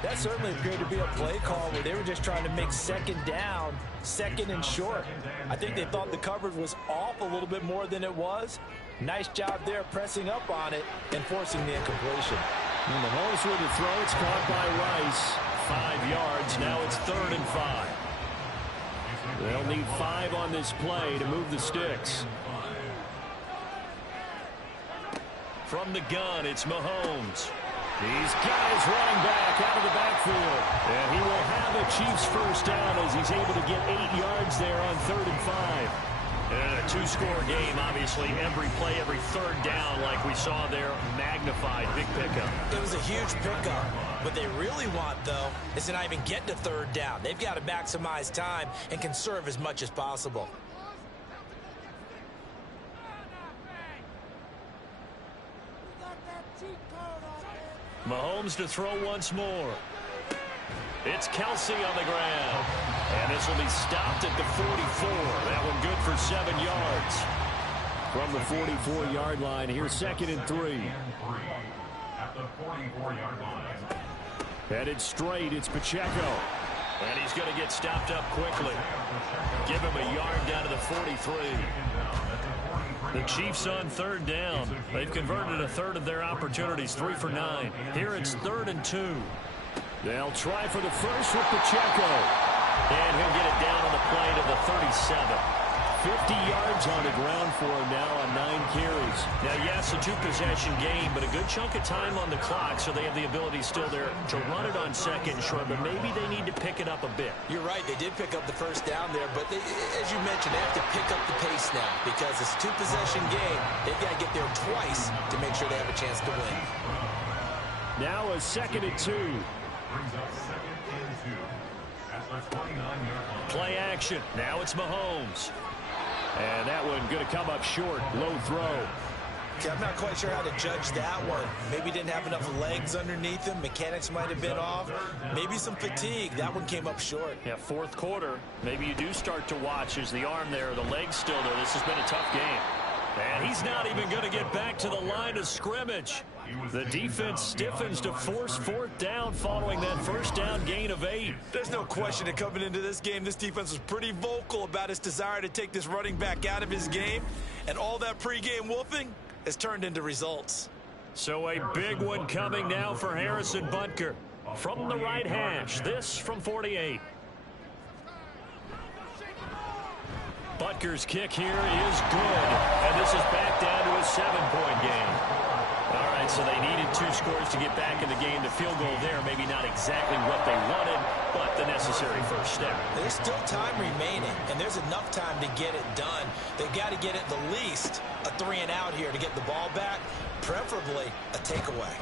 That certainly appeared to be a play call where they were just trying to make 2nd down, 2nd and short. I think they thought the coverage was off a little bit more than it was. Nice job there pressing up on it and forcing the incompletion. And Mahomes with the throw. It's caught by Rice. 5 yards. Now it's 3rd and 5. They'll need 5 on this play to move the sticks. From the gun, it's Mahomes. He's got his running back out of the backfield. And he will have the Chiefs 1st down as he's able to get 8 yards there on 3rd and 5. And a two-score game, obviously. Every play, every 3rd down, like we saw there, magnified. Big pickup. It was a huge pickup. What they really want, though, is to not even get to 3rd down. They've got to maximize time and conserve as much as possible. Mahomes to throw once more. It's Kelsey on the ground. And this will be stopped at the 44. That one good for 7 yards. From the 44-yard line, here's 2nd and 3. At the 44-yard line. Headed straight, it's Pacheco. And he's going to get stopped up quickly. Give him a yard down to the 43. The Chiefs on 3rd down. They've converted a 1/3 of their opportunities, 3 for 9. Here it's 3rd and 2. They'll try for the first with Pacheco. And he'll get it down on the play to the 37. 50 yards on the ground for him now on 9 carries. Now, yes, a 2-possession game, but a good chunk of time on the clock, so they have the ability still there to run it on 2nd and short, but maybe they need to pick it up a bit. You're right. They did pick up the 1st down there, but as you mentioned, they have to pick up the pace now because it's a 2-possession game. They've got to get there twice to make sure they have a chance to win. Now a 2nd and 2. Brings up 2nd and 2 at the 29-yard line. Play action. Now it's Mahomes. And that one going to come up short. Low throw. Okay, I'm not quite sure how to judge that one. Maybe didn't have enough legs underneath him. Mechanics might have been off. Maybe some fatigue. That one came up short. Yeah, 4th quarter. Maybe you do start to watch as the arm there, the leg's still there. This has been a tough game. And he's not even going to get back to the line of scrimmage. The defense stiffens to force 4th down following that 1st down gain of 8. There's no question that coming into this game, this defense was pretty vocal about its desire to take this running back out of his game. And all that pregame wolfing has turned into results. So a big one coming now for Harrison Butker. From the right hash, this from 48. Butker's kick here is good. And this is back down to a 7-point game. All right, so they needed 2 scores to get back in the game. The field goal there, maybe not exactly what they wanted, but the necessary first step. There's still time remaining, and there's enough time to get it done. They've got to get at the least a 3-and-out here to get the ball back, preferably a takeaway.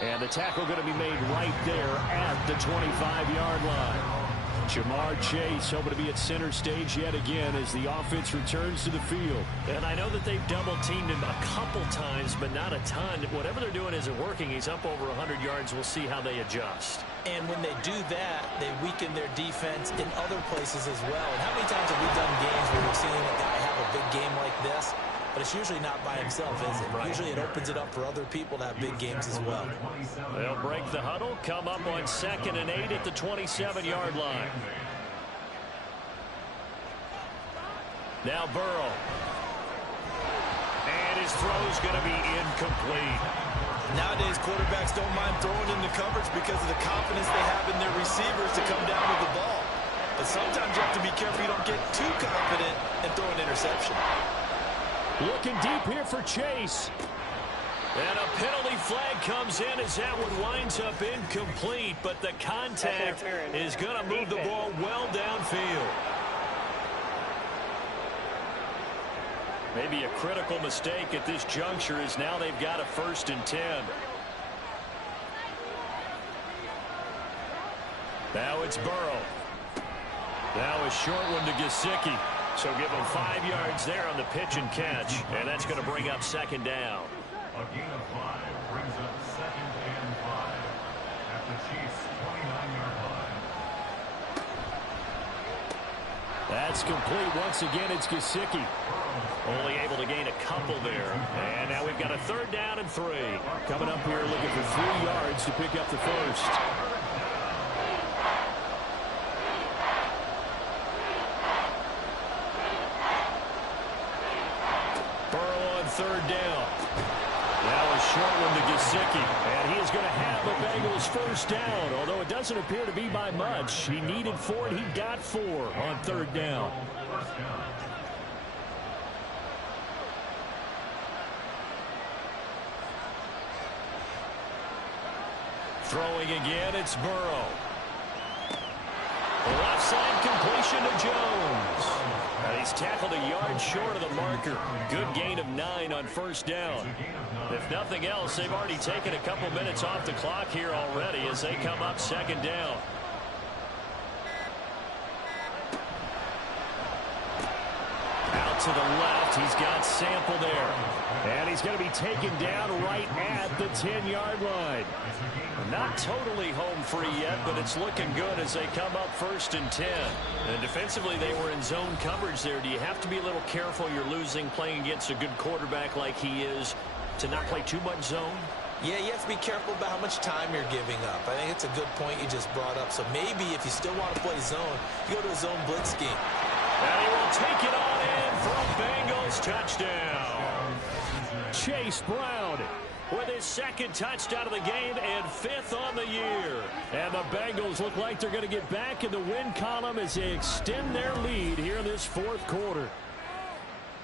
And the tackle going to be made right there at the 25-yard line. Jamar Chase hoping to be at center stage yet again as the offense returns to the field. And I know that they've double-teamed him a couple times, but not a ton. Whatever they're doing isn't working. He's up over 100 yards. We'll see how they adjust. And when they do that, they weaken their defense in other places as well. And how many times have we done games where we've seen a guy have a big game like this? but it's usually not by himself, is it? Right. Usually it opens it up for other people to have big games as well. They'll break the huddle, come up on 2nd and 8 at the 27-yard line. Now Burrow. And his throw's going to be incomplete. Nowadays, quarterbacks don't mind throwing into coverage because of the confidence they have in their receivers to come down with the ball. But sometimes you have to be careful you don't get too confident and throw an interception. Looking deep here for Chase. And a penalty flag comes in as that one winds up incomplete, but the contact is going to move the ball well downfield. Maybe a critical mistake at this juncture is now they've got a 1st and 10. Now it's Burrow. Now a short one to Gesicki. So give him 5 yards there on the pitch and catch. And that's going to bring up 2nd down. A gain of 5 brings up 2nd and 5 at the Chiefs' 29-yard line. That's complete. Once again, it's Gesicki. Only able to gain a couple there. And now we've got a 3rd down and 3. Coming up here looking for 3 yards to pick up the 1st. Burrow on 3rd down. Now a short one to Gesicki. And he is going to have a Bengals 1st down. Although it doesn't appear to be by much. He needed 4 and he got 4 on 3rd down. Throwing again, it's Burrow. Left side completion to Jones. And he's tackled a yard short of the marker. Good gain of 9 on 1st down. If nothing else, they've already taken a couple minutes off the clock here already as they come up 2nd down. Out to the left, he's got Sample there. And he's going to be taken down right at the 10-yard line. Not totally home free yet, but it's looking good as they come up 1st and 10. And defensively, they were in zone coverage there. Do you have to be a little careful? You're losing, playing against a good quarterback like he is, to not play too much zone? Yeah, you have to be careful about how much time you're giving up. I think it's a good point you just brought up. So maybe if you still want to play zone, you go to a zone blitz scheme. And he will take it on in for a Bengals touchdown. Chase Brown with his 2nd touchdown of the game and 5th on the year. And the Bengals look like they're going to get back in the win column as they extend their lead here in this 4th quarter.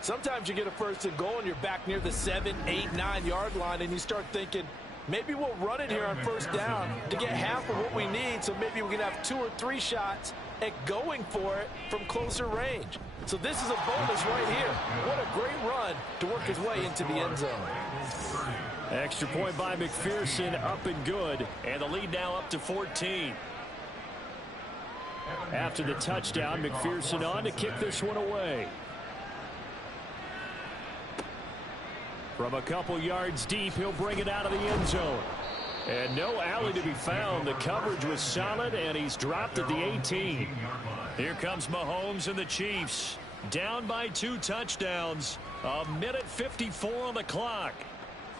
Sometimes you get a 1st and goal and you're back near the 7, 8, 9-yard line and you start thinking, maybe we'll run it here on 1st down to get half of what we need, so maybe we can have 2 or 3 shots at going for it from closer range. So this is a bonus right here. What a great run to work his way into the end zone. Extra point by McPherson, up and good. And the lead now up to 14. After the touchdown, McPherson on to kick this one away. From a couple yards deep, he'll bring it out of the end zone. And no alley to be found. The coverage was solid, and he's dropped at the 18. Here comes Mahomes and the Chiefs. Down by 2 touchdowns. 1:54 on the clock.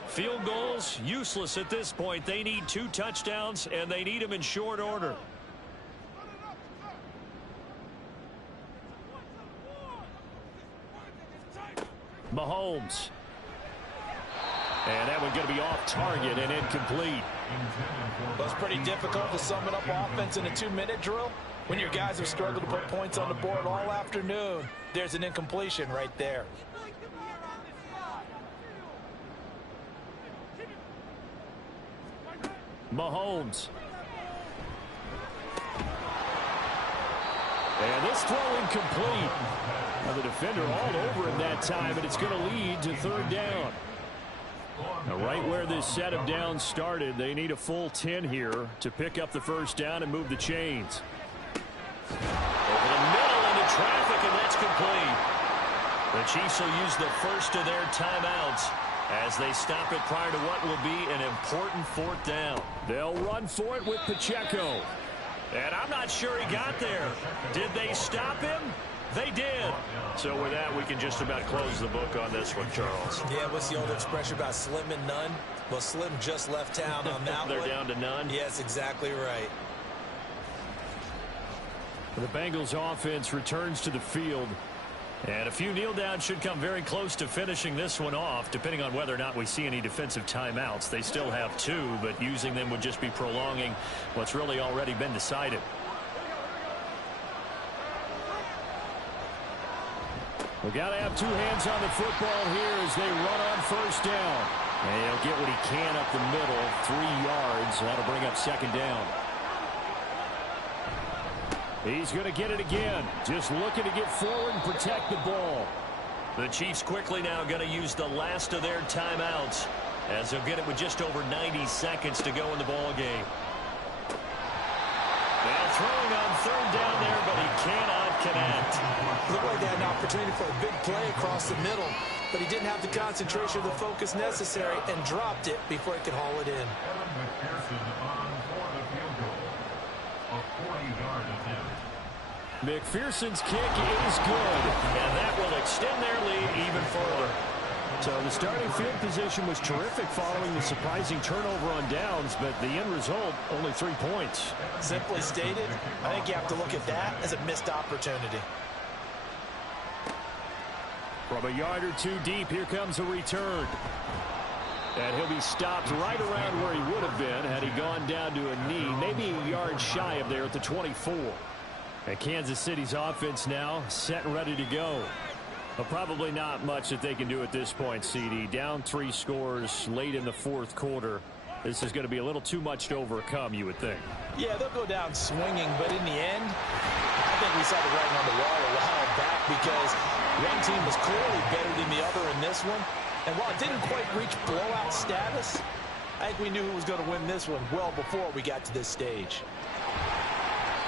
Field goals, useless at this point. They need 2 touchdowns, and they need them in short order. Mahomes. And that one going to be off target and incomplete. Well, it's pretty difficult to sum it up offense in a 2-minute drill. When your guys have struggled to put points on the board all afternoon, there's an incompletion right there. Mahomes. And this throw incomplete. Now the defender all over him that time, and it's going to lead to 3rd down. Now right where this set of downs started, they need a full 10 here to pick up the 1st down and move the chains. Over the middle into traffic, and that's complete. The Chiefs will use the first of their timeouts as they stop it prior to what will be an important 4th down. They'll run for it with Pacheco. And I'm not sure he got there. Did they stop him? They did. So with that, we can just about close the book on this one, Charles. Yeah, what's the old expression about slim and none? Well, Slim just left town on that They're one. down to none? Yes, exactly right. The Bengals offense returns to the field. And a few kneel downs should come very close to finishing this one off, depending on whether or not we see any defensive timeouts. They still have 2, but using them would just be prolonging what's really already been decided. We got to have 2 hands on the football here as they run on first down. And he'll get what he can up the middle, 3 yards. That'll bring up second down. He's going to get it again. Just looking to get forward and protect the ball. The Chiefs quickly now going to use the last of their timeouts as they'll get it with just over 90 seconds to go in the ball game. Now throwing on third down there, but he cannot connect. Looked like they had an opportunity for a big play across the middle, but he didn't have the concentration or the focus necessary and dropped it before he could haul it in. Evan McPherson on for the field goal. A 40-yard attempt. McPherson's kick is good. And that will extend their lead even further. So the starting field position was terrific following the surprising turnover on downs, but the end result, only 3 points. Simply stated, I think you have to look at that as a missed opportunity. From a yard or 2 deep, here comes a return. And he'll be stopped right around where he would have been had he gone down to a knee, maybe a yard shy of there at the 24. And Kansas City's offense now set and ready to go. But probably not much that they can do at this point, CD. Down 3 scores late in the 4th quarter. This is going to be a little too much to overcome, you would think. Yeah, they'll go down swinging, but in the end, I think we saw the writing on the wall a while back because one team was clearly better than the other in this one. And while it didn't quite reach blowout status, I think we knew who was going to win this one well before we got to this stage.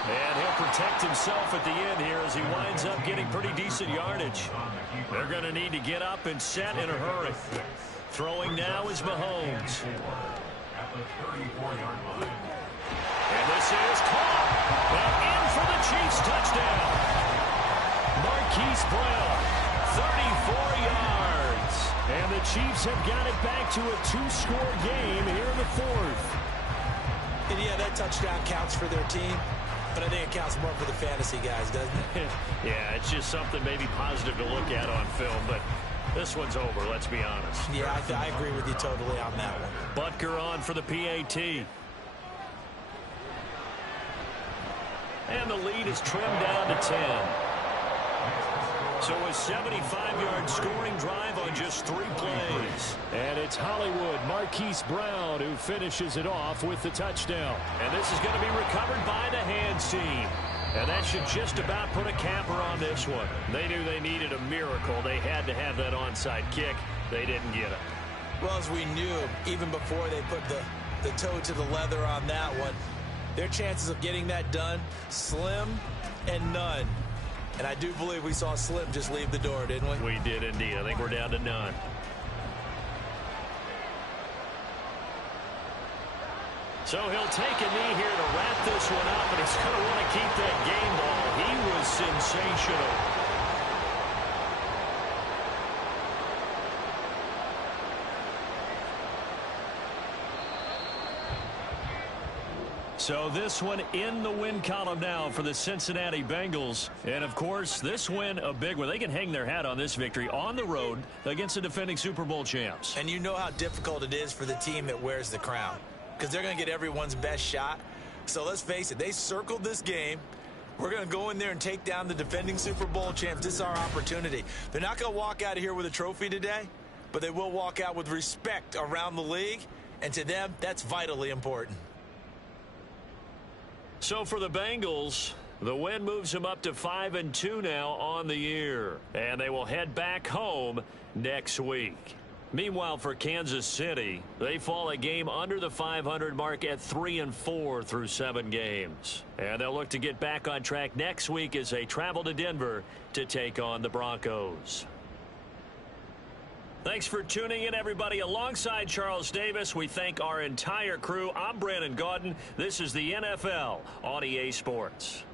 And he'll protect himself at the end here as he winds up getting pretty decent yardage. They're going to need to get up and set in a hurry. Throwing now is Mahomes. At the 34-yard line. And this is caught. And in for the Chiefs touchdown. Marquise Brown, 34 yards. and the Chiefs have got it back to a 2-score game here in the 4th. And yeah, that touchdown counts for their team, but I think it counts more for the fantasy guys, doesn't it? Yeah, it's just something maybe positive to look at on film, but this one's over, let's be honest. Yeah, I agree with you totally on that one. Butker on for the PAT. And the lead is trimmed down to 10. So a 75-yard scoring drive on just 3 plays. And it's Hollywood Marquise Brown who finishes it off with the touchdown. And this is going to be recovered by the hands team. And that should just about put a capper on this one. They knew they needed a miracle. They had to have that onside kick. They didn't get it. Well, as we knew, even before they put the toe to the leather on that one, their chances of getting that done, slim and none. And I do believe we saw Slim just leave the door, didn't we? We did indeed. I think we're down to none. So he'll take a knee here to wrap this one up, and he's going to want to keep that game ball. He was sensational. So this one in the win column now for the Cincinnati Bengals. And, of course, this win a big one. They can hang their hat on this victory on the road against the defending Super Bowl champs. And you know how difficult it is for the team that wears the crown, because they're going to get everyone's best shot. So let's face it, they circled this game. We're going to go in there and take down the defending Super Bowl champs. This is our opportunity. They're not going to walk out of here with a trophy today, but they will walk out with respect around the league. And to them, that's vitally important. So for the Bengals, the win moves them up to 5-2 now on the year. And they will head back home next week. Meanwhile, for Kansas City, they fall a game under the 500 mark at 3-4 through 7 games. And they'll look to get back on track next week as they travel to Denver to take on the Broncos. Thanks for tuning in, everybody. Alongside Charles Davis, we thank our entire crew. I'm Brandon Gaudin. This is the NFL on EA Sports.